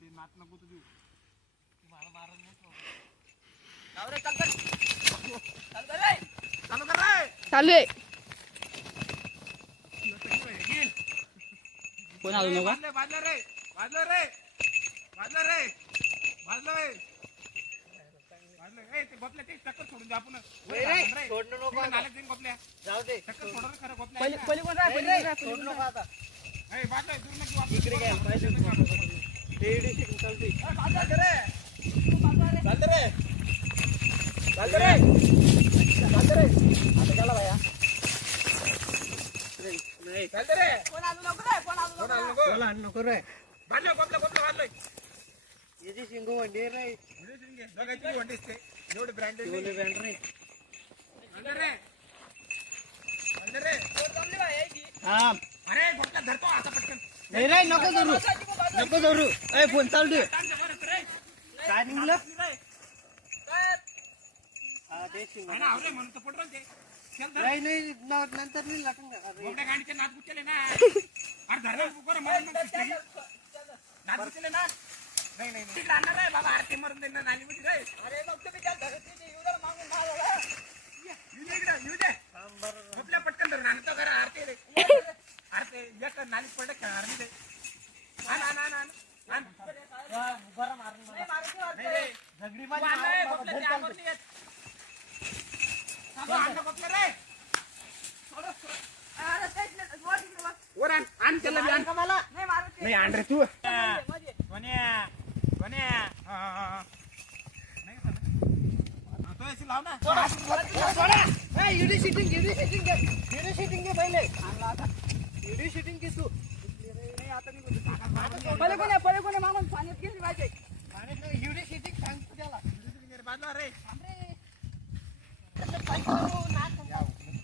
ते नात नको तू देऊ चालू कर रे. चालू आहे. कोण आलो नका? वाजलं वाजलं रे. वाजलं रे. वाजलं रे. वाजलं रे. वाजलं ए ते गोपल्या ते चक्कर सोडून द्या आपण. सोडणं नको. नाल्यात जाईन गोपल्या. जाऊ दे. चक्कर सोडा. रे खरं गोपल्या. पहिले कोण राहा? पहिले कोण रे, राहा, सोड पहिले कोण नको आता. ए, वाजलंय, दूर नको वाजलं. इकडे घ्यायला नको रे, कोण आलं कोण नको. आलं नको मला रे वाजलं गोपल्या दोघांची वंडी असते एवढे ब्रँडेड शिवले बँड रे चालतं रे चालतं रे जमली बाई, की? हा अरे गोपल्या धरतो आता पटकन नाही रे नको धरू नको धरू ए फोन चालू दे. काय निघलं? हा ते शिंगू. नाही नाही न- नंतर नाही लागून अरे गोपड्या गाडीचे नाच गुचले ना अरे पटकन धरून आणतो घरा आरती रे आरती एक नालीत पडलं खेळणार नाही ते. आण, आण, आण, आण. आण. हा, बरं मारून नाही, मारायची वाट नाही रे. झगडी तू आणलंय, गोपल्या ते आवर नाही येत. थांबा, आणलं गोपल्या रे. अरे, तेच नाही, वर आण, आण त्याला बी आण. नाही, आण रे तू. कोण्या कोण्या हा, हा, हा. हा, इडी शिटिंग इडी शिटिंग इडी शिटिंग घे पहिले इडी शिटिंग घे तू पहिले कोण आहे, पहिले कोण आहे, मागून Uh,